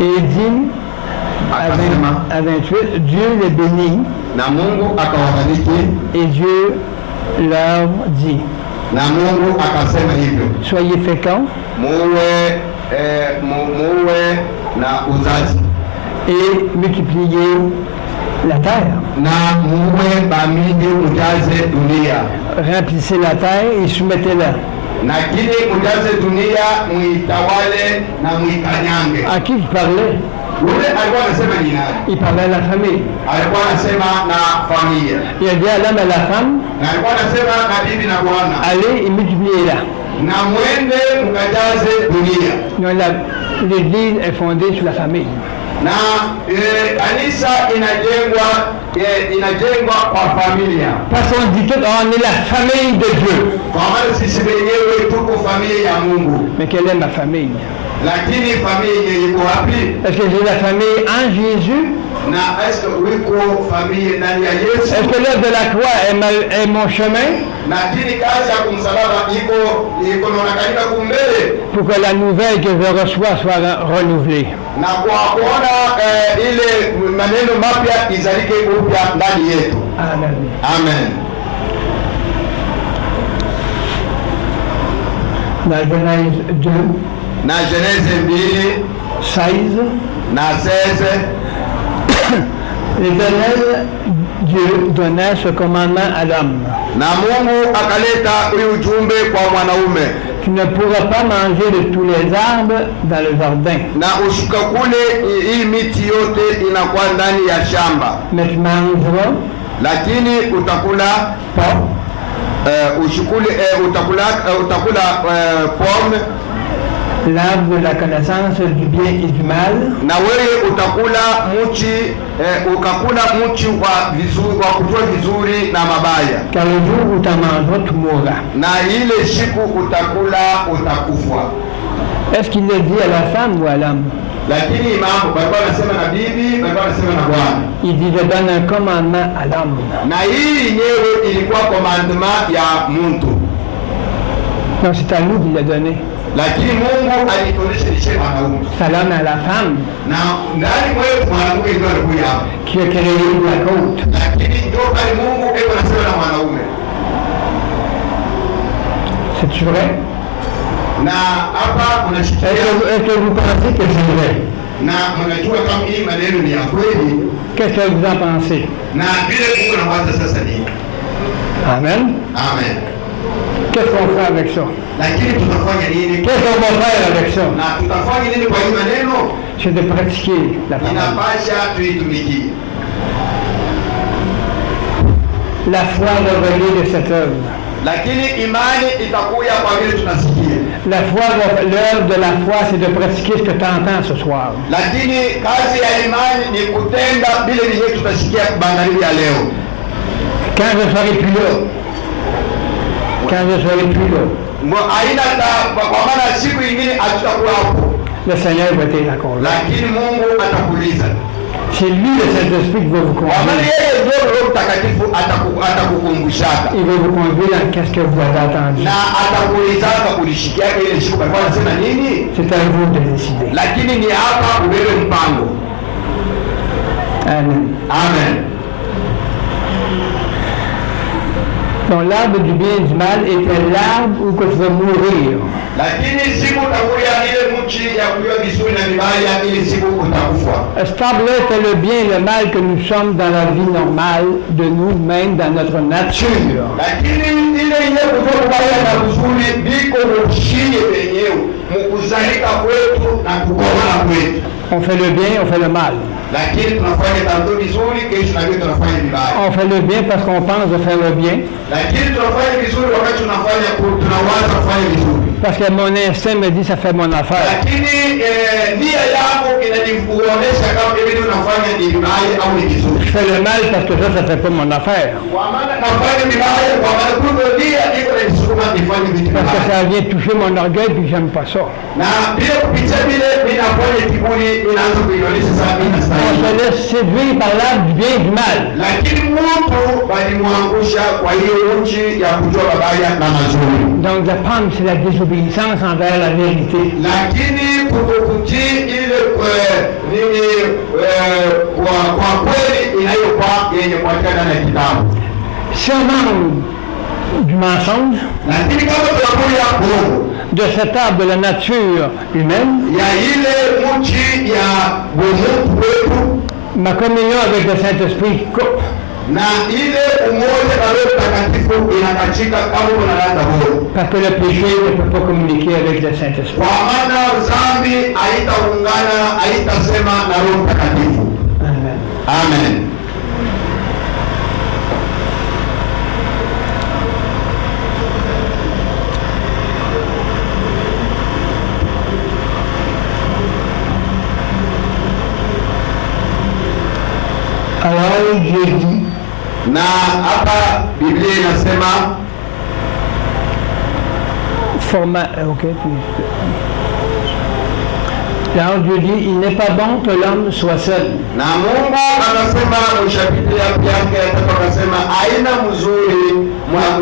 Et il dit à 28, Dieu les bénit. Na Mungu akawabariki. Et Dieu leur dit, na Mungu akasema hivyo, soyez féconds, muwe na uzazi et multipliez la terre. Na muwe bamidi mujaze dunia. Remplissez la terre et soumettez-la. Na kile mujaze dunia, muitawale na muikanyange. À qui il parlait? Il parlait à la famille. Il a dit à l'homme et à la femme, allez et multipliez-la. Donc l'église est fondée sur la famille. Parce qu'on dit tout, on est la famille de Dieu. Mais quelle est ma famille? Est-ce que j'ai la famille en Jésus? Est-ce que l'œuvre de la croix est mon chemin? Pour que la nouvelle que je reçois soit renouvelée. Amen. Amen. Dans Genèse 2, na Genèse 16, na 16, l'Éternel Dieu donna ce commandement à l'homme. Na Mungu akaleta ujumbe kwa mwanaume. Tu ne pourras pas manger de tous les arbres dans le jardin. Na usikakule hii miti yote inakuwa ndani ya shamba. Mais tu mangeras, lakini utakula utakula pomme, l'arbre de la connaissance du bien et du mal. Na wewe utakula ukakula mti wa kujua vizuri na mabaya. Car le jour où tu en mangeras, tu mourras. Na ile siku utakula utakufa. Est-ce qu'il le dit à la femme ou à l'homme? Lakini mambo balikuwa nasema na bibi, balikuwa nasema na bwana. Il dit je donne un commandement à l'homme. Na hii yenyewe ilikuwa commandement ya mtu. Non, c'est à nous qu'il l'a donné. Lakini Mungu alituonesha mwanaume. C'est l'homme à la femme. Na ndani mwetu mwanamke ndio alikuja. Qui a créé la côte. Lakini ndio pale Mungu eko anasema na mwanaume. C'est vrai? Na hapa unashikia. Est-ce que vous pensez que c'est vrai? Na mnajua kama hii maneno ni ya kweli? Qu'est-ce que vous en pensez? Na vile Mungu anawaza sasa ni. Amen. Amen. Qu'est-ce qu'on fait avec ça? Lakini tutafanya nini? Qu'est-ce qu'on va faire avec ça? Na tutafanya nini kwa hii maneno? C'est de pratiquer la parole. Inapasha tuitumikie. La foi va venir de cette œuvre. Lakini imani itakuja kwa vile tunasikia. La foi, l'œuvre de la foi, c'est de pratiquer ce que tu entends ce soir. Lakini kazi ya imani ni kutenda vile vile tutasikia magharibi ya leo. Quand je serai plus là. Quand je serai plus là. Kwa maana siku nyingine hatutakuwa hapo. Le Seigneur va être d'accord. Lakini Mungu atakuuliza. C'est lui, le Saint-Esprit, qui va vous conduire. Il va vous conduire dans qu'est-ce que vous avez entendu. C'est à vous de décider. Amen. Amen. Donc l'arbre du bien et du mal était l'arbre où que tu vas mourir. Cet arbre-là était le bien et le mal que nous sommes dans la vie normale de nous-mêmes, dans notre nature. On fait le bien, on fait le mal. On fait le bien parce qu'on pense de faire le bien. Parce que mon instinct me dit ça fait mon affaire. Je fais le mal parce que ça fait pas mon affaire. Parce que ça vient toucher mon orgueil puis j'aime pas ça. On se laisse séduire par l'arbre du bien et du mal. Donc la pomme, c'est la désobéissance envers la vérité. yenye kupatikana ndani ya kitabu. Si on mange du mensonge, Lakini kama tunakula uongo de cet arbre de la nature humaine, ya ile mchi ya umungu wetu ma communion avec le Saint-Esprit coupe. na ile umoja na Roho Mtakatifu inakatika kama unalala bora. Parce que le péché ne peut pas communiquer avec le Saint-Esprit. Kwa maana dhambi haitaungana, haitasema na Roho Mtakatifu. Amen. Amen. Alors Dieu dit, Na hapa Biblia inasema ok, alors Dieu dit, il n'est pas bon que l'homme soit seul. na Mungu anasema mshabiki yake atakasema aina mzuri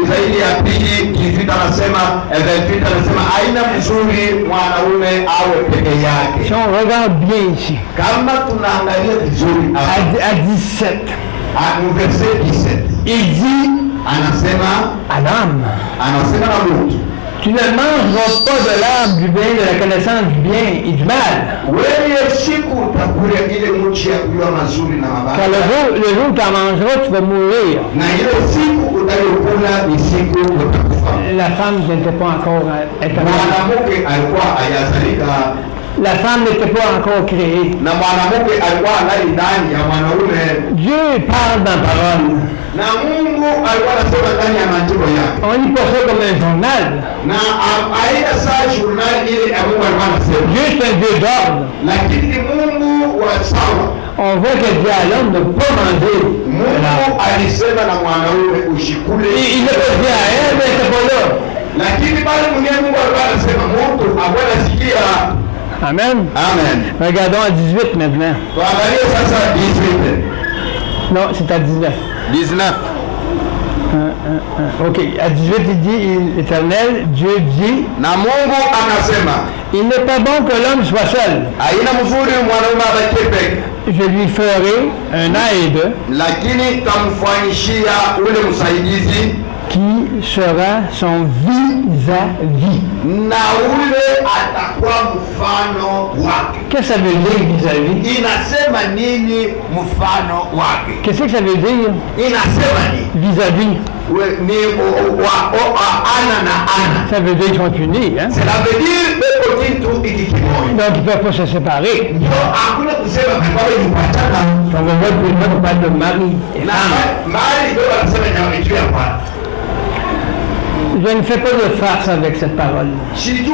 zaidi ya pili kifita anasema Ezekiel anasema aina mzuri mwanaume awe peke Si yake. on regarde bien ici, Kama tunaangalia vizuri à 17, verset 17 il dit anasema à l'homme, na mtu, tu ne mangeras pas de l'arbre du bien, de la connaissance du bien et du mal. wewe siku utakula ile mchi ya kujua mazuri na Car mabaya, le jour où tu en mangeras, tu vas mourir. na ile siku utakayokula ni siku utakufa. La femme n'était pas encore établie. Mwanamke alikuwa hajazalika La femme n'était pas encore créée. na mwanamke alikuwa ndani ndani ya mwanaume, Dieu parle dans la parole. na Mungu alikuwa anasema ndani ya maandiko yake, On lit pas ça comme un journal. na aina saa journal ile ya Mungu alikuwa anasema, Dieu est un Dieu d'ordre. lakini ni Mungu wa sawa. On voit que Dieu à l'homme ne peut pas manger. Mungu alisema na mwanaume ushikule, Il ne peut dire à elle, mais c'est pas là. lakini pale mwingine Mungu alikuwa anasema mtu akuwa nasikia. Amen. Amen. Regardons à 18 maintenant. Tuangalie sasa 18. Non, c'est à 19. 19. Ok, à 18 il dit, l'Éternel, Dieu dit, Na Mungu akasema il n'est pas bon que l'homme soit seul. haina mzuri mwanaume abakie peke, Je lui ferai un aide lakini tamfanyishia ule msaidizi qui sera son vis-à-vis. na ule atakuwa mfano wake. Qu'est-ce que ça veut dire vis-à-vis? Inasema nini mfano wake? Qu'est-ce que ça veut dire Inasema nini? vis-à-vis? Ni ana na ana. Ça veut dire qu'ils sont unis, hein? Cela veut dire beko kitu hiki kimoja. Donc ils ne peuvent pas se séparer. Ndio hakuna kusema kwa ni kuachana. On va voir plus loin qu'on parle de mari et Na femme. mali ndio wanasema nyama juu ya kwanza. Je ne fais pas de farce avec cette parole. Sijue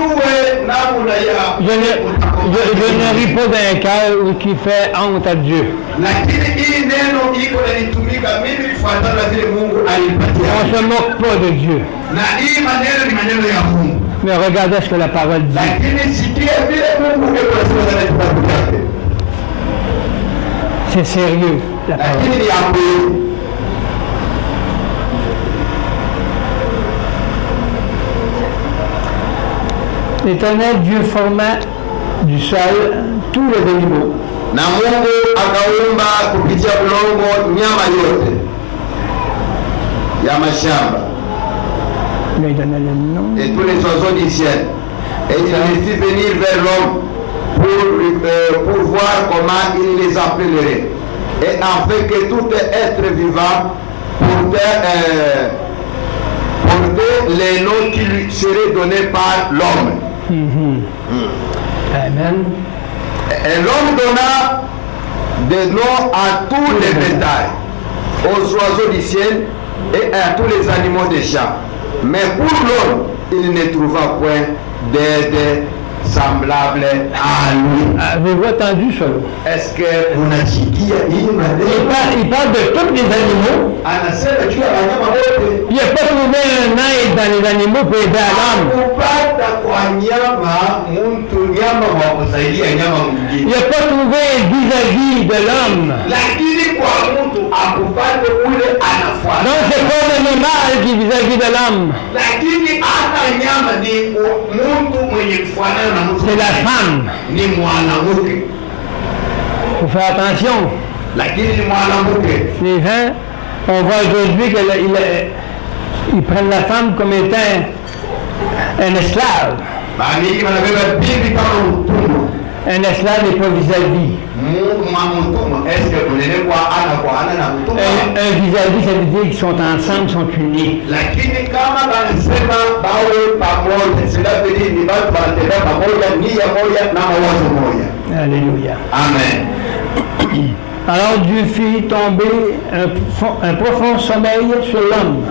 namna ya Je ne ris pas d'un cœur qui fait honte à Dieu. lakini hii neno iko nalitumika mimi kufuatana na vile Mungu On ne alipatia, se moque pas de Dieu. na hii maneno ni maneno ya Mungu, Mais regardez ce que la parole dit. lakini sikia vile Mungu iko nasema ndani ya kitabu chake, C'est sérieux, la parole. lakini ni ya kweli. L'Éternel Dieu forma du sol tous les animaux. Na Mungu akaumba kupitia udongo nyama yote ya mashamba Il lui donna le nom. et tous les oiseaux du ciel, et il les fit venir vers l'homme pour voir comment il les appellerait, et afin que tout être vivant portait les noms qui lui seraient donnés par l'homme. Amen. Et l'homme donna des noms à tous les bétails, aux oiseaux du ciel et à tous les animaux des champs. Mais pour l'homme, il ne trouva point d'aide semblable à lui. Avez-vous entendu ça? Est-ce que vous n'avez Il parle de tous les animaux. Il n'a pas trouvé un aide dans les animaux pour aider à l'homme. Il n'a pas trouvé un vis-à-vis de l'homme. Donc c'est pas l'animal qui est vis-à-vis de l'homme. C'est la femme. Il faut faire attention. Les gens, on voit aujourd'hui qu'ils prennent la femme comme étant un esclave. Un esclave n'est pas vis-à-vis. Un vis-à-vis, ça veut dire qu'ils sont ensemble, sont unis. Alléluia. Amen. Alors Dieu fit tomber un profond sommeil sur l'homme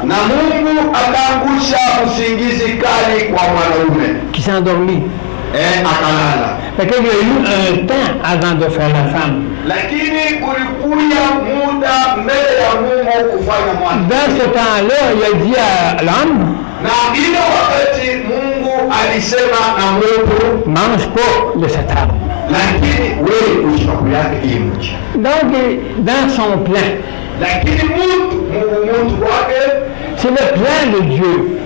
qui s'endormit. Fait qu'il y a eu un temps avant de faire la femme. Dans ce temps-là, il a dit à l'homme, mange pas de cet arbre. Donc, dans son plan, c'est le plan de Dieu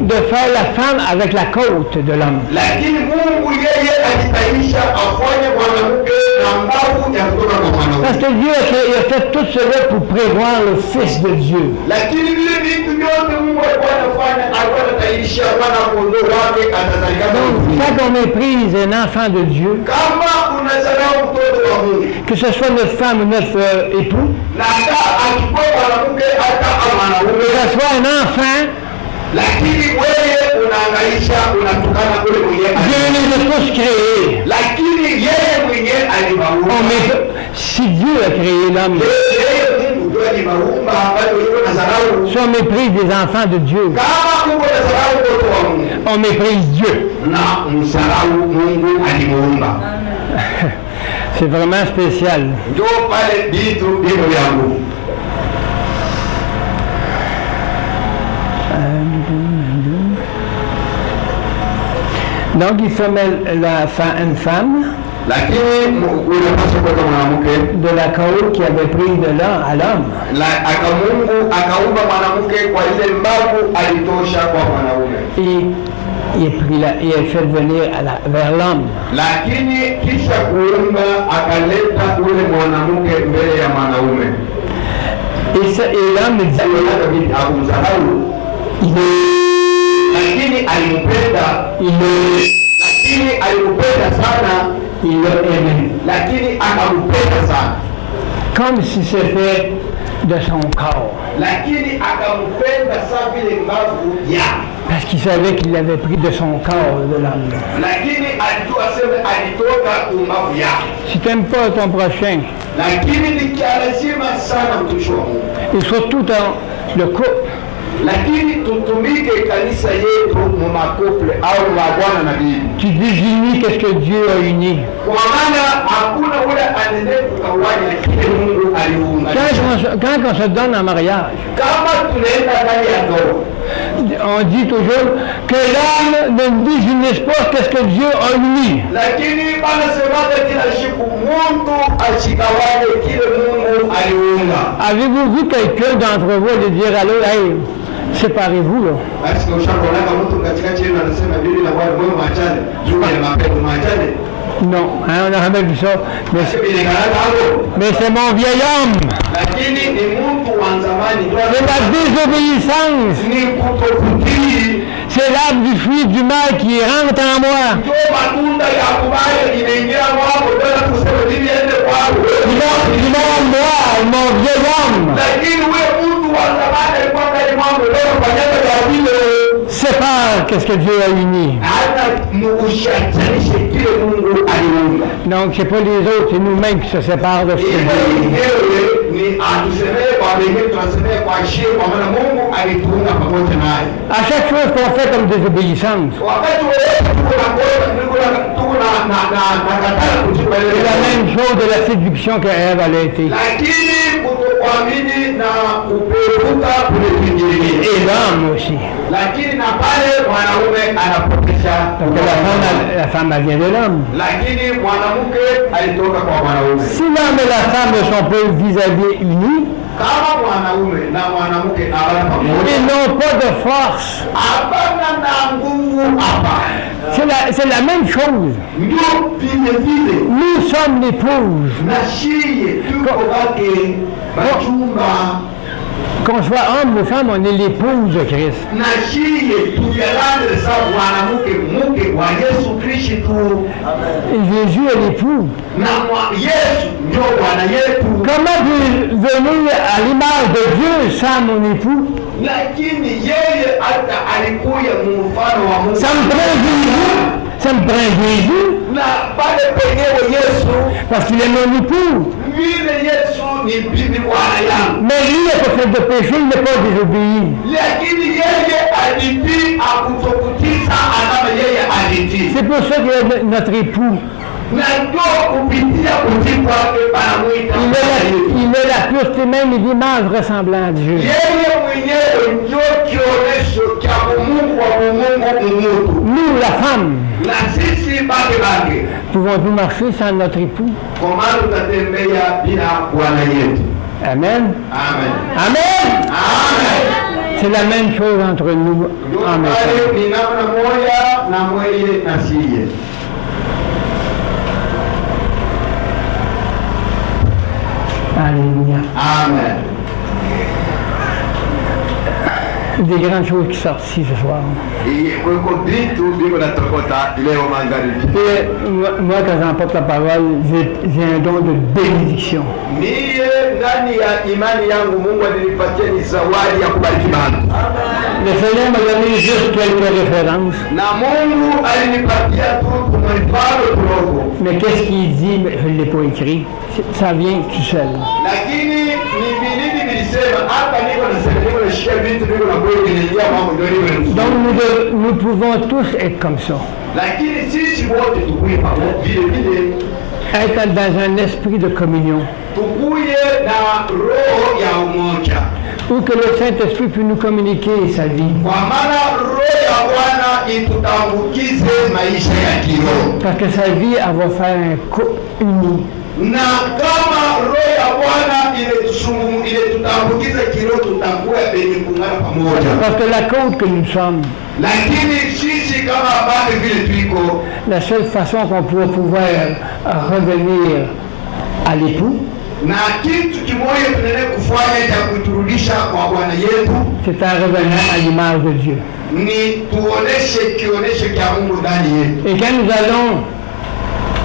de faire la femme avec la côte de l'homme. Parce que Dieu a fait tout cela pour prévoir le Fils de Dieu. Donc, quand on méprise un enfant de Dieu, que ce soit notre femme ou notre époux, que ce soit un enfant, Dieu les a tous créés. Si Dieu a créé l'homme, si on méprise des enfants de Dieu, on méprise Dieu. C'est vraiment spécial. Donc il sommet une femme de la côte qui avait pris de l'homme à l'homme. Il a fait venir vers l'homme. Et l'homme dit, il l'a aimé. Comme si c'était de son corps. Parce qu'il savait qu'il avait pris de son corps de l'homme. Si tu n'aimes pas ton prochain, et surtout dans le couple, tu désignes qu'est-ce que Dieu a uni. Quand on se donne en mariage, on dit toujours que l'homme ne désigne pas qu'est-ce que Dieu a uni. Avez-vous vu quelqu'un d'entre vous lui dire allô, hey, séparez-vous là? Non, hein, on n'a jamais vu ça. Mais c'est mon vieil homme. C'est la désobéissance. C'est l'arbre du fruit du mal qui rentre en moi. Mon vieil homme. Sépare qu'est-ce que Dieu a uni. Donc c'est pas les autres, c'est nous-mêmes qui se séparent de ce que Dieu a. À chaque chose qu'on fait comme désobéissance, c'est la même chose de la séduction qu'Ève a été. Et l'homme aussi. Parce que la femme vient de l'homme. Si l'homme et la femme ne sont pas vis-à-vis unis, ils n'ont pas de force. C'est la même chose. Nous sommes l'épouse. Qu'on soit homme ou femme, on est l'épouse de Christ. Et Jésus est l'époux. Comment venir à l'image de Dieu sans mon époux? Ça me prend Jésus. Parce qu'il est mon époux. Mais lui n'est pas fait de péché, il n'est pas désobéi. C'est pour ça qu'il est notre époux. Il est la pureté même et l'image ressemblant à Dieu. Nous, la femme, pouvons-nous marcher sans notre époux? Amen. Amen. Amen. C'est la même chose entre nous. Amen. Alléluia. Amen. Des grandes choses qui sortent ici ce soir. Et moi, quand j'emporte la parole, j'ai un don de bénédiction. Le Seigneur m'a donné juste quelques références. Mais qu'est-ce qu'il dit? Je ne l'ai pas écrit. Ça vient tout seul. Donc nous pouvons tous être comme ça. Être dans un esprit de communion. Ou que le Saint-Esprit puisse nous communiquer sa vie. Parce que sa vie, elle va faire un couple uni. Parce que la côte que nous sommes, la seule façon qu'on pourrait pouvoir revenir à l'époux, c'est en revenant à l'image de Dieu. Et quand nous allons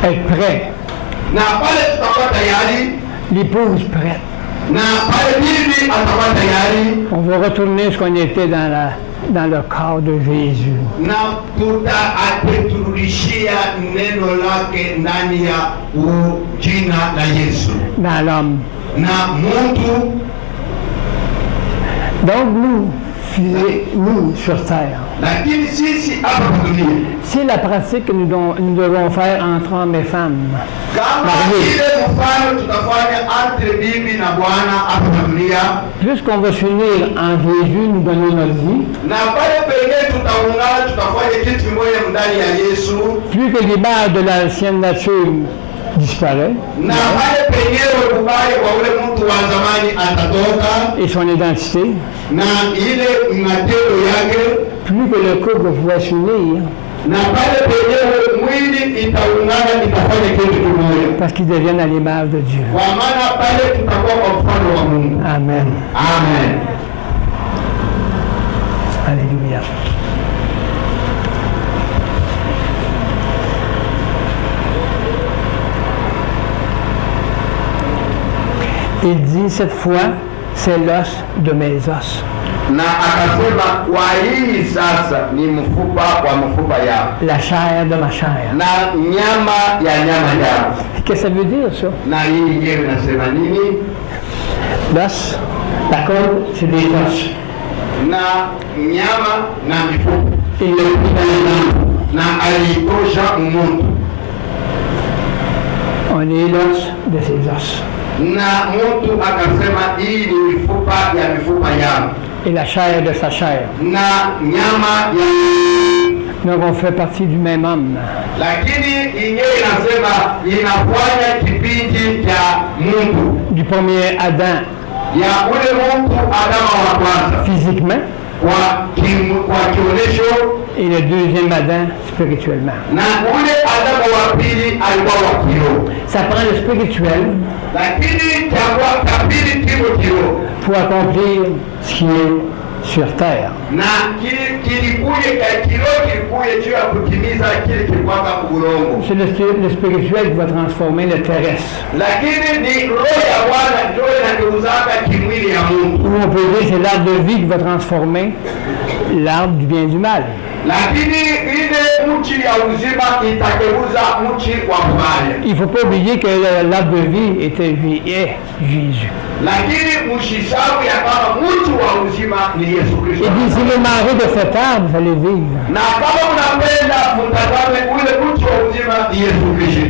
être prêts, l'épouse prête, on va retourner ce qu'on était dans le corps de Jésus. Dans l'homme. Donc nous sur terre. C'est la pratique que nous devons faire entre hommes et femmes. Puisqu'on va s'unir en Jésus, nous donnons notre vie. Plus que l'image de l'ancienne nature disparaît. Et son identité. Plus que le couple va pouvoir s'unir. Parce qu'ils deviennent à l'image de Dieu. Amen. Amen. Alléluia. Il dit cette fois, c'est l'os de mes os. La chair de ma chair. Qu'est-ce que ça veut dire ça? L'os, la côte, c'est des os. Et le on est l'os de ces os. Et la chair de sa chair. Donc on fait partie du même homme. Du premier Adam. Physiquement. kwa kionyesho. Et le deuxième Adam spirituellement. Na ule Adamu wa pili alikuwa wa kiroho. Ça prend le spirituel pour accomplir ce qui est sur terre. C'est le spirituel qui va transformer le terrestre. Ou on peut dire c'est l'arbre de vie qui va transformer l'arbre du bien et du mal. Il ne faut pas oublier que l'arbre de vie est Jésus. Il dit si vous mangez de cet arbre, vous allez vivre.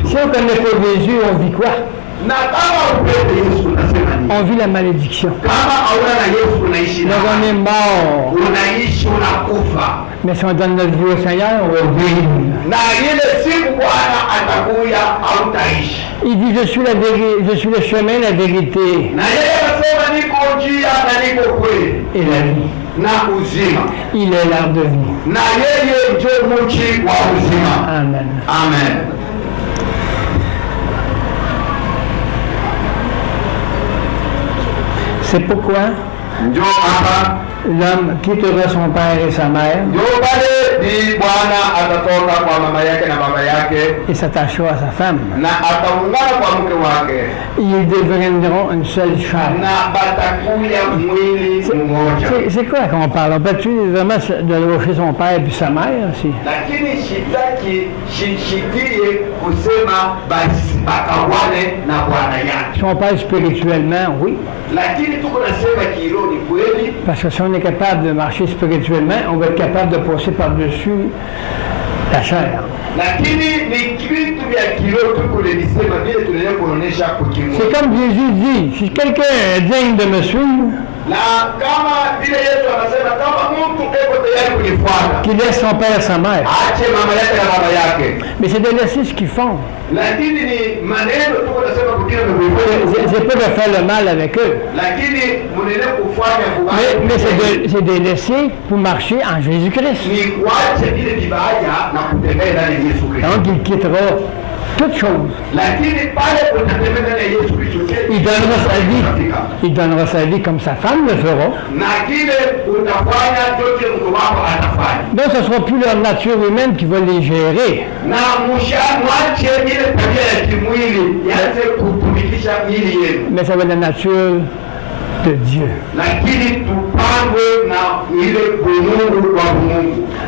Si on ne connaît pas Jésus, on vit quoi? On vit la malédiction. Donc on est mort. Mais si on donne notre vie au Seigneur, on va vivre. Il dit je suis la vérité, je suis le chemin, la vérité et la vie. Il est l'arbre de vie. Amen. Amen. C'est pourquoi l'homme quittera son père et sa mère et s'attachera à sa femme. Ils deviendront une seule chair. C'est quoi qu'on parle? On peut-tu vraiment de lâcher son père et sa mère aussi? Son père spirituellement, oui. Parce que si on est capable de marcher spirituellement, on va être capable de passer par-dessus la chair. C'est comme Jésus dit, si quelqu'un est digne de me suivre, qu'il laisse son père et sa mère. Mais c'est de laisser ce qu'ils font. C'est pas de faire le mal avec eux. Mais c'est de laisser pour marcher en Jésus-Christ. Donc il quittera toutes choses. Il donnera sa vie comme sa femme le fera. Donc ce ne sera plus leur nature humaine qui va les gérer. Mais ça va être la nature de Dieu.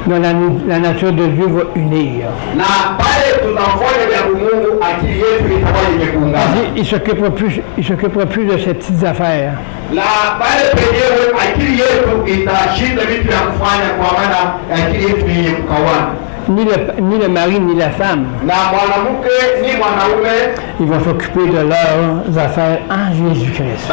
Donc la nature de Dieu va unir. Il ne s'occupera plus de ces petites affaires. Ni le mari ni la femme. Ils vont s'occuper de leurs affaires en Jésus-Christ.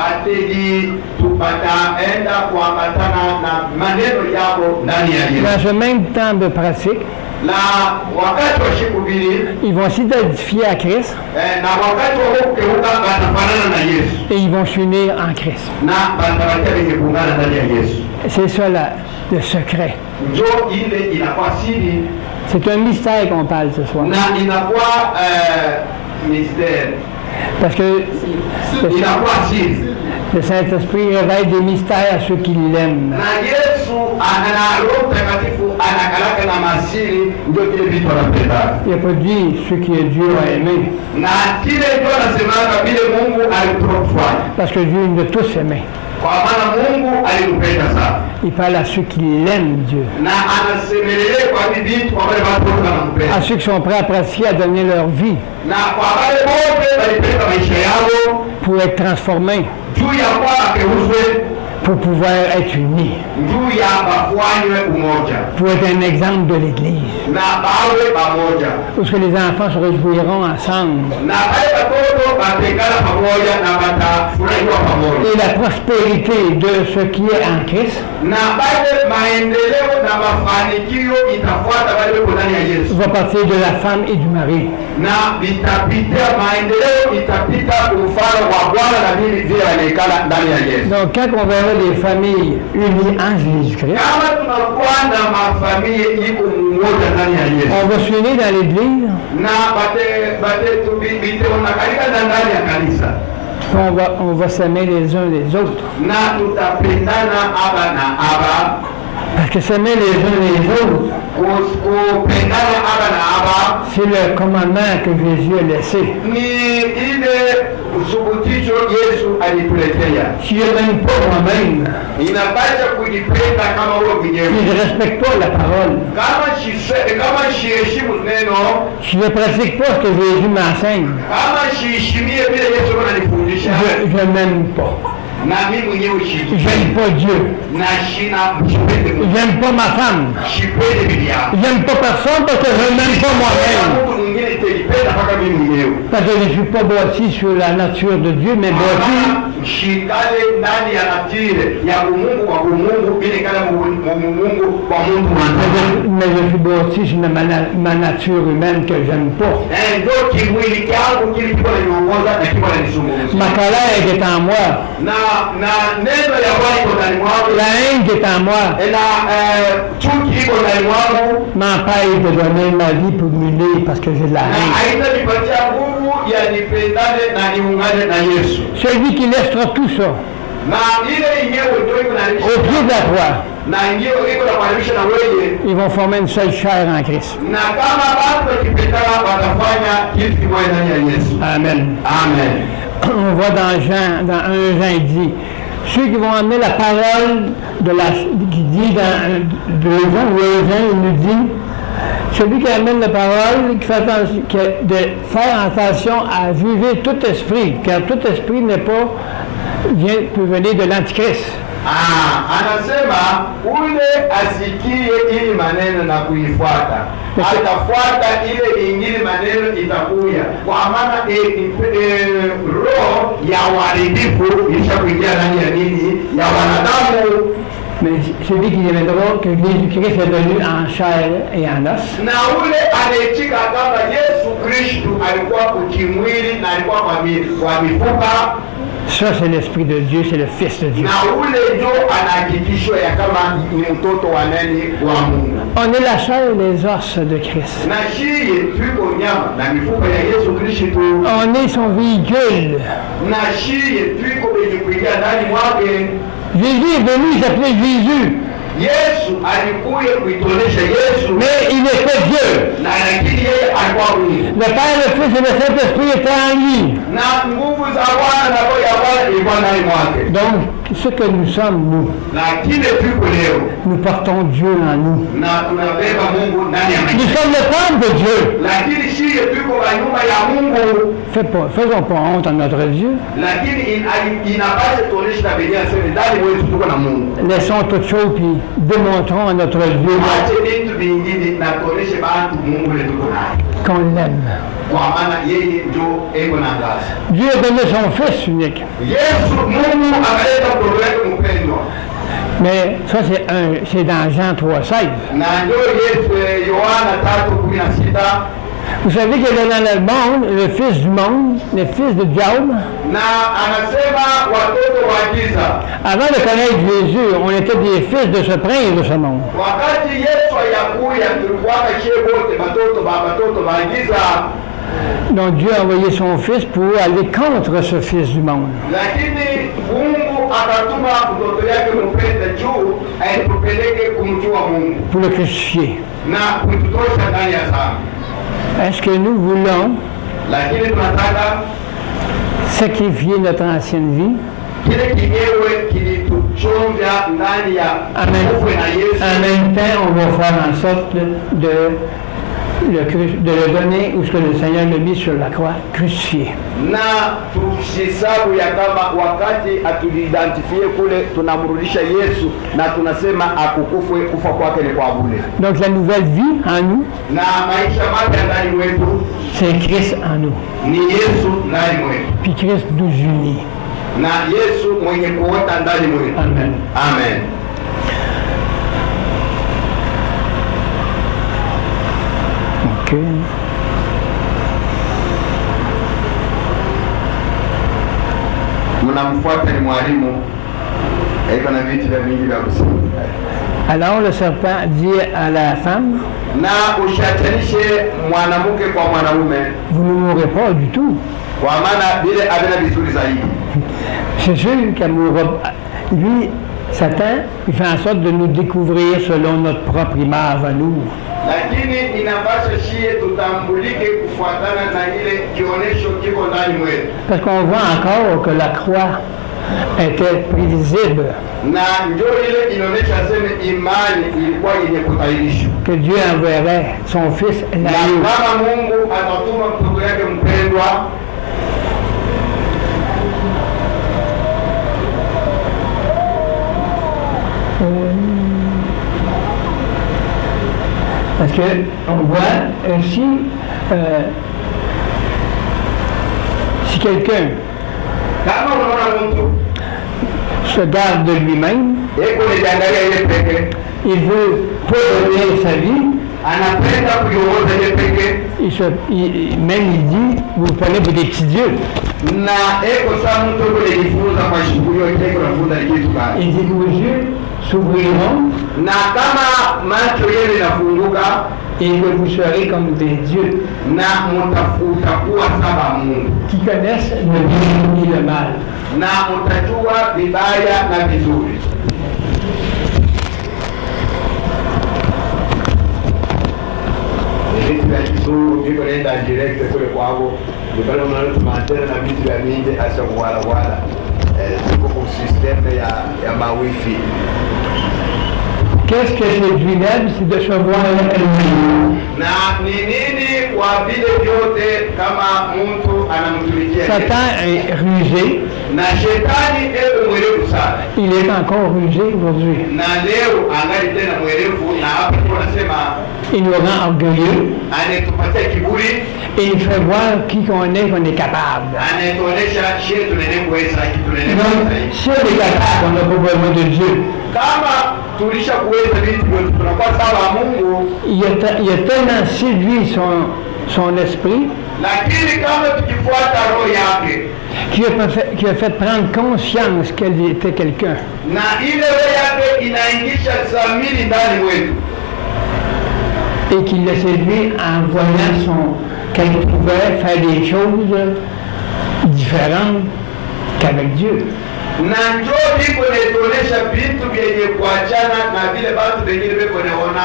Dans ce même temps de pratique, ils vont s'identifier à Christ et ils vont s'unir en Christ. C'est ça le secret. C'est un mystère qu'on parle ce soir. Parce que le Saint-Esprit révèle des mystères à ceux qui l'aiment. Il n'a pas dit ce qui est Dieu a aimé. Parce que Dieu nous a tous aimés. Il parle à ceux qui l'aiment, Dieu. À ceux qui sont prêts à pratiquer, à donner leur vie pour être transformés, pour pouvoir être unis, pour être un exemple de l'Église, parce que les enfants se réjouiront ensemble. Et la prospérité de ce qui est en Christ va partir de la femme et du mari. Donc quand on verra des familles unies en Jésus-Christ, on va s'unir dans l'église. On va s'aimer les uns les autres. Parce que s'aimer les uns les autres, c'est le commandement que Jésus a laissé. Si je n'aime pas moi-même, si je ne respecte pas la parole, si je ne pratique pas ce que Jésus m'enseigne, je ne m'aime pas. J'aime pas Dieu. J'aime pas ma femme. J'aime pas personne parce que je n'aime pas moi-même. Parce que je ne suis pas bâti sur la nature de Dieu, mais bâti. Mais je suis bâti sur ma nature humaine que j'aime pas. Ma colère est en moi. La haine qui est en moi m'empêche de donner ma vie pour m'unir parce que j'ai de la haine. Celui qui laissera tout ça au pied de la croix, ils vont former une seule chair en Christ. Amen. Amen. On voit dans Jean, dans 1 Jean, il dit, ceux qui vont amener la parole qui dit dans 2 Jean, il nous dit, celui qui amène la parole, de faire attention à juger tout esprit, car tout esprit peut venir de l'Antichrist. Anasema ule asikie ili maneno na kuifuata, atafuata ile ingine maneno itakuya, kwa maana roho ya uharibifu ishakuingia ndani ya nini ya wanadamu. Mais celui qui viendra, que Jésus-Christ est venu en chair et en os. Na ule anayechika kama Yesu Kristo alikuwa ukimwili na alikuwa kwa mifupa. Ça, c'est l'Esprit de Dieu, c'est le Fils de Dieu. On est la chair et les os de Christ. On est son véhicule. Jésus est venu, il s'appelait Jésus. Mais il était Dieu. Le Père, le Fils et le Saint-Esprit étaient en lui. Donc, ce que nous sommes, nous portons Dieu en nous. Nous sommes le peuple de Dieu. Faisons pas honte à notre Dieu. Laissons toutes choses puis démontrons à notre Dieu qu'on l'aime. Dieu a donné son Fils unique. Mais ça, c'est dans Jean 3,16. Vous savez que dans le monde, le fils du monde, le fils de diable, avant de connaître Jésus, on était des fils de ce prince de ce monde. Donc Dieu a envoyé son fils pour aller contre ce fils du monde. Pour le crucifier. Est-ce que nous voulons sacrifier notre ancienne vie? En même temps, on va faire en sorte de le donner où ce que le Seigneur l'a mis sur la croix, crucifié. Donc la nouvelle vie en nous, c'est Christ en nous. Puis Christ nous unit. Amen. Amen. Ok. Mnamfuata ni mwalimu, iko na vitu vya mingi vya kusema. Alors le serpent dit à la femme, na ushatanishe mwanamke kwa mwanaume, vous ne mourrez pas du tout. kwa maana vile avena vizuri zaidi. C'est sûr qu'amoureux, lui, Satan, il fait en sorte de nous découvrir selon notre propre image à nous. Lakini inapaswa shie tutambulike kufuatana na ile kionesho kiko ndani mwetu. Parce qu'on voit encore que la croix était prévisible. Na njoo ile inaonesha sema imani ilikuwa yenye kutahirishwa. Que Dieu enverrait son fils Na l'agneau. kama Mungu atatuma mtoto yake mpendwa, Parce qu'on voit aussi, si quelqu'un kama unaona mtu se garde de lui-même, eko nijangalia ile peke, il veut pas donner sa vie, anapenda kuiongoza ile peke, même il dit, vous prenez pour des petits dieux. na eko saa mtu eko nijifunza kwa shughuli yote, eko nafunza ni kitu gani. Il dit vos yeux s'ouvriront Na kama macho yenu inafunguka et que vous serez comme des dieux na utakuwa saba Mungu, qui connaissent le bien et le mal. na utajua vibaya na vizuri. Vitu vya kizungu viko naenda direct kule kwao, ni pale mnalotumatena na vitu vya mingi hasa kuwala ziko kwa systeme ya mawifi. Qu'est-ce que séduit l'âme? C'est de se voir elle-même. Na ni nini kwa vile vyote kama mtu anamtumikia Satan est rusé. na shetani eko mwerevu sana, Il est encore rusé aujourd'hui. na leo angali tena mwerevu, na hapa tunasema Il nous rend orgueilleux anetupatia kiburi, et il fait voir qui qu'on est capable. anetuonesha shie tunene kuweza kitunene Donc, kuweza. si on est capable, on n'a pas besoin de Dieu. Kama tulisha kuweza vitu vyote tunakuwa sawa Mungu, Il a tellement séduit son esprit lakini kama tukifuata roho yake qui a fait prendre conscience qu'elle était quelqu'un. na ile roho yake inaingisha dhamiri ndani mwetu, Et qu'il l'a séduit en voyant qu'elle pouvait faire des choses différentes qu'avec Dieu. na njoo iko netuonesha vitu vyenye kuachana na vile batu vengine veko neona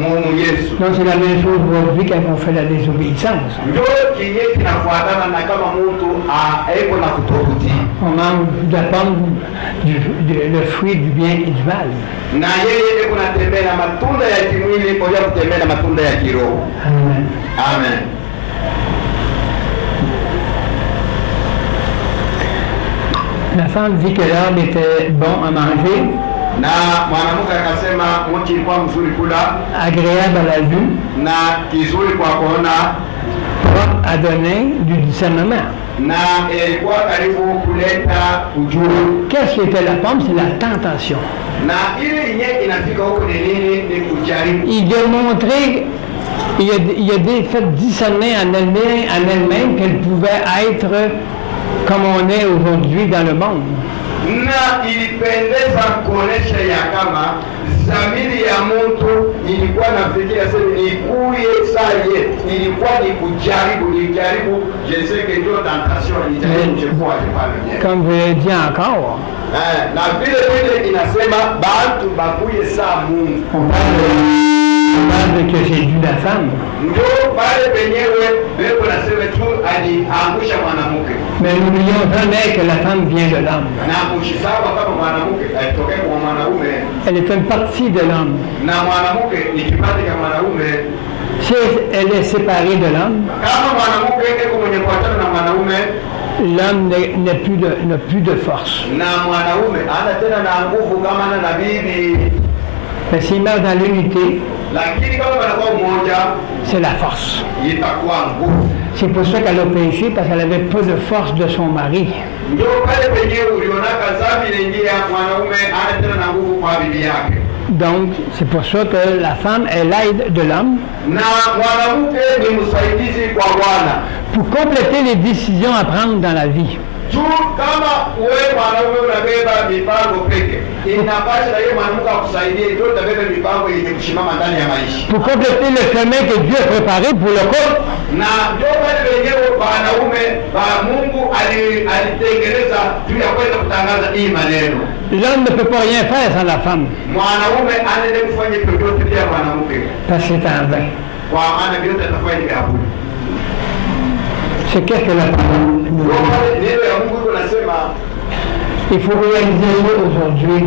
mu Yesu. Donc c'est la même chose aujourd'hui quand on fait la désobéissance. Njoo kinye kinafuatana na kama mtu eko na kutokutii, On mange de la pomme, le fruit du bien et du mal. na yeye eko natembea na matunda ya kimwili koja kutembea na matunda ya kiroho. Amen. Amen. La femme vit que l'homme était bon à manger, Na mwanamke akasema mti ilikuwa mzuri kula agréable à la vue, na kizuri kwa kuona, propre à donner du discernement. na ilikuwa karibu kuleta ujuru. Qu'est-ce qui était la pomme? C'est la tentation. Na ile yenye inafika huko ni nini? Ni kujaribu. Il démontrait, il a fait discerner en elle-même qu'elle pouvait être comme on est aujourd'hui dans le monde. Na ilipendeza kuonesha ya kama dhamiri ya mtu ilikuwa nafikiria sema nikuye saye, ilikuwa ni kujaribu, je sais que ndio tentation nijaribu chukua pale. Comme je l'ai dit encore, Na vile vile inasema bantu bakuye saa Mungu. on parle que c'est dû la femme. Ndio pale penyewe beko nasema tu aliangusha mwanamke. Mais n'oublions jamais que la femme vient de l'homme. Na ushisawa kama mwanamke alitokea kwa mwanaume, Elle est une partie de l'homme. na mwanamke ni kipande cha mwanaume. Si elle est séparée de l'homme, Kama mwanamke eko mwenye kuachana na mwanaume, l'homme n'a plus de force. na mwanaume ana tena na nguvu kama na bibi, Mais s'il meurt dans l'unité, lakini kama wanakuwa mmoja c'est la force. itakuwa nguvu. C'est pour ça qu'elle a péché, parce qu'elle avait peu de force de son mari. Ndio pale penyewe ulionaka dhambi inaingia, mwanaume ana tena na nguvu kwa bibi yake. Donc, c'est pour ça que la femme est l'aide de l'homme. Na mwanamke ni msaidizi kwa Bwana. Pour compléter les décisions à prendre dans la vie. Tu kama wewe mwanaume unabeba mipango peke, inapaswa na yeye mwanamke akusaidie ndio utabeba mipango yenye kusimama ndani ya maisha. Pour compléter le chemin que Dieu a préparé pour le couple. Na ndio wale wenyewe wanaume ba Mungu alitengeneza juu ya kwenda kutangaza hii maneno. L'homme ne peut pas rien faire sans la femme. Mwanaume anaenda kufanya chochote bila mwanamke. Parce que c'est en vain. Kwa maana vyote atafanya ni hapo. C'est qu'est-ce que la parole nous dit. Il faut réaliser ça aujourd'hui.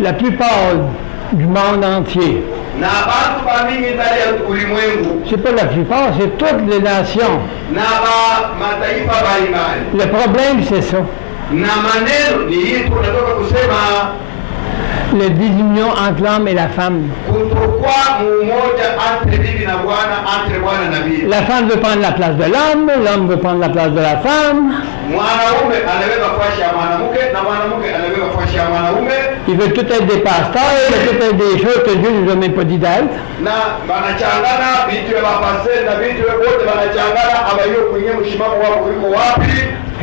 La plupart du monde entier. C'est pas la plupart, c'est toutes les nations. Le problème, c'est ça. Le désunion entre l'homme et la femme. La femme veut prendre la place de l'homme veut prendre la place de la femme. Ils veulent tout être des pasteurs, ils veulent tout être des choses que Dieu ne nous a même pas dit d'être.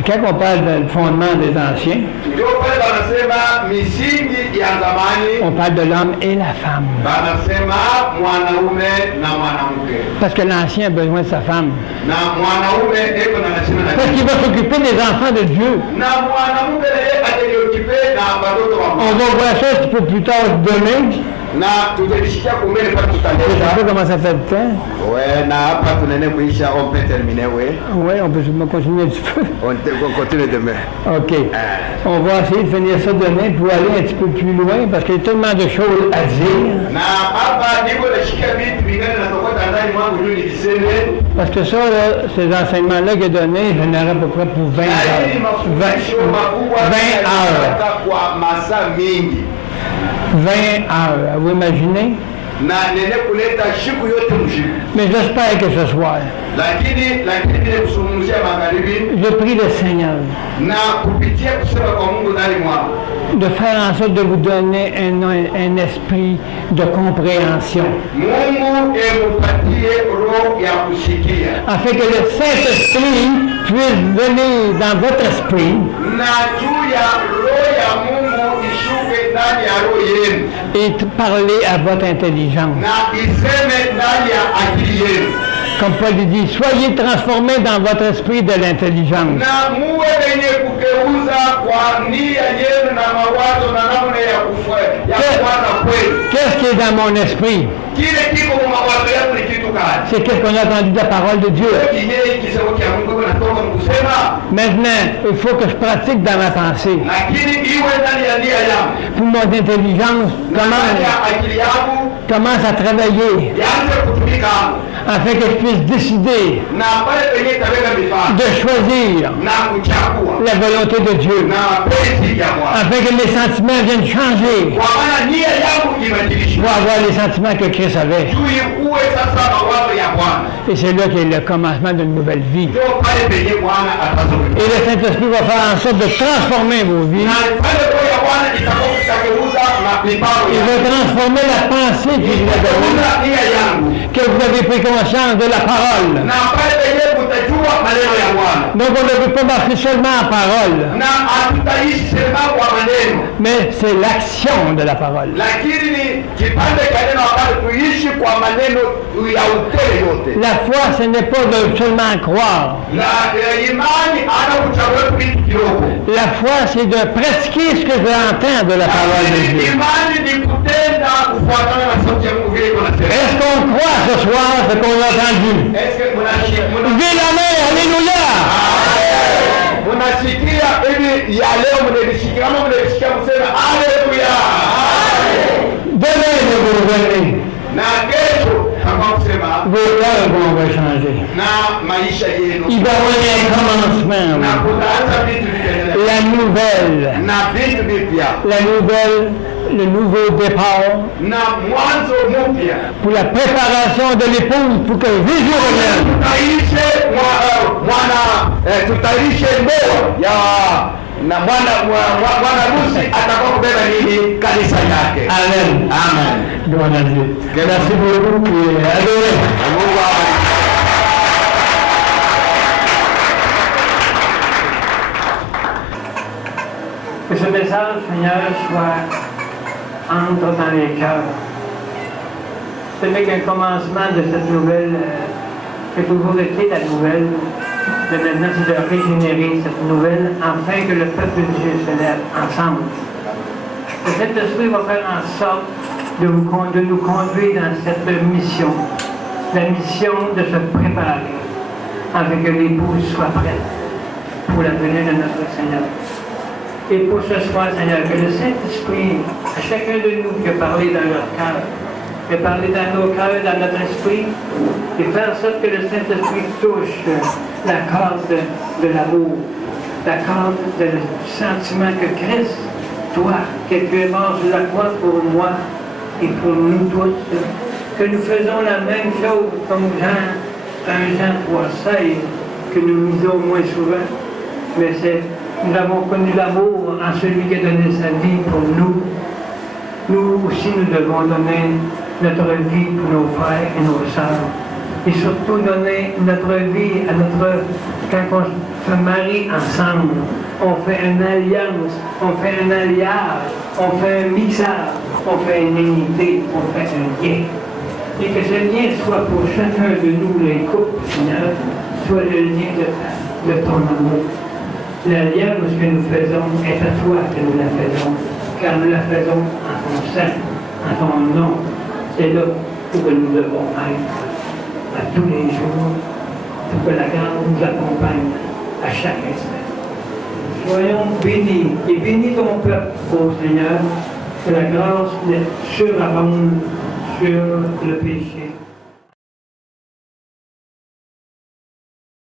Quand on parle du fondement des anciens, on parle de l'homme et la femme. Parce que l'ancien a besoin de sa femme. Parce qu'il va s'occuper des enfants de Dieu. On va voir ça un petit peu plus tard demain. Je ne sais pas comment ça fait de temps. On peut terminer, oui. Oui, on peut continuer un petit peu. On continue demain. OK. On va essayer de finir ça demain pour aller un petit peu plus loin parce qu'il y a tellement de choses à dire. Parce que ça, là, ces enseignements-là qu'il a donnés, j'en aurais à peu près pour 20 heures. 20 heures. 20 heures, vous imaginez? Mais j'espère que ce soir, je prie le Seigneur de faire en sorte de vous donner un esprit de compréhension. Afin que le Saint-Esprit puisse venir dans votre esprit et parler à votre intelligence. Comme Paul dit, soyez transformés dans votre esprit de l'intelligence. Qu'est-ce qui est dans mon esprit? C'est qu'est-ce qu'on a entendu de la parole de Dieu. Maintenant, il faut que je pratique dans ma pensée. Pour mon intelligence commence à travailler afin que je puisse décider de choisir la volonté de Dieu, afin que mes sentiments viennent changer pour avoir les sentiments que Christ avait. Et c'est là qu'il y a le commencement d'une nouvelle vie. Et le Saint-Esprit va faire en sorte de transformer vos vies. Il va transformer la pensée qu'il vous a donnée, que vous avez pris conscience de la parole. Donc on ne peut pas marcher seulement en parole, mais c'est l'action de la parole. La foi, ce n'est pas de seulement croire. La foi, c'est de pratiquer ce que je entends de la parole de Dieu. Est-ce qu'on croit ce soir ce qu'on a entendu? Levez la main, alléluia! Demain, vous revenez. Vos cœurs vont changer. Il va y avoir un commencement. La nouvelle, le nouveau départ pour la préparation de l'épouse pour que Jésus revienne. na bwana harusi atakuwa kubeba nini? Kanisa yake. Amen. Amen. Gloire à Dieu. Merci beaucoup. Adoré. Mungu awabariki. Que ce message, Seigneur, soit entre dans les cœurs. Ce n'est qu'un commencement de cette nouvelle, qui a toujours été la nouvelle, mais maintenant c'est de régénérer cette nouvelle afin que le peuple de Dieu se lève ensemble. Le Saint-Esprit va faire en sorte de nous conduire dans cette mission, la mission de se préparer afin que l'épouse soit prête pour la venue de notre Seigneur. Et pour ce soir, Seigneur, que le Saint-Esprit, à chacun de nous qui a parlé dans leur cœur, qui a parlé dans nos cœurs, dans notre esprit, et faire en sorte que le Saint-Esprit touche la corde de l'amour, la corde du sentiment que Christ, toi, que tu es mort sur la croix pour moi et pour nous tous, que nous faisons la même chose comme Jean 3,16, que nous lisons moins souvent, mais c'est nous avons connu l'amour en celui qui a donné sa vie pour nous. Nous aussi, nous devons donner notre vie pour nos frères et nos sœurs. Et surtout donner notre vie à quand on se marie ensemble, on fait une alliance, on fait un alliage, on fait un mixage, on fait une unité, on fait un lien. Et que ce lien soit pour chacun de nous, les couples, Seigneur, soit le lien de ton amour. L'alliance que nous faisons est à toi que nous la faisons, car nous la faisons en ton sein, en ton nom. C'est là où nous devons être à tous les jours, pour que la grâce nous accompagne à chaque instant. Soyons bénis et bénis ton peuple, ô Seigneur, que la grâce surabonde sur le péché.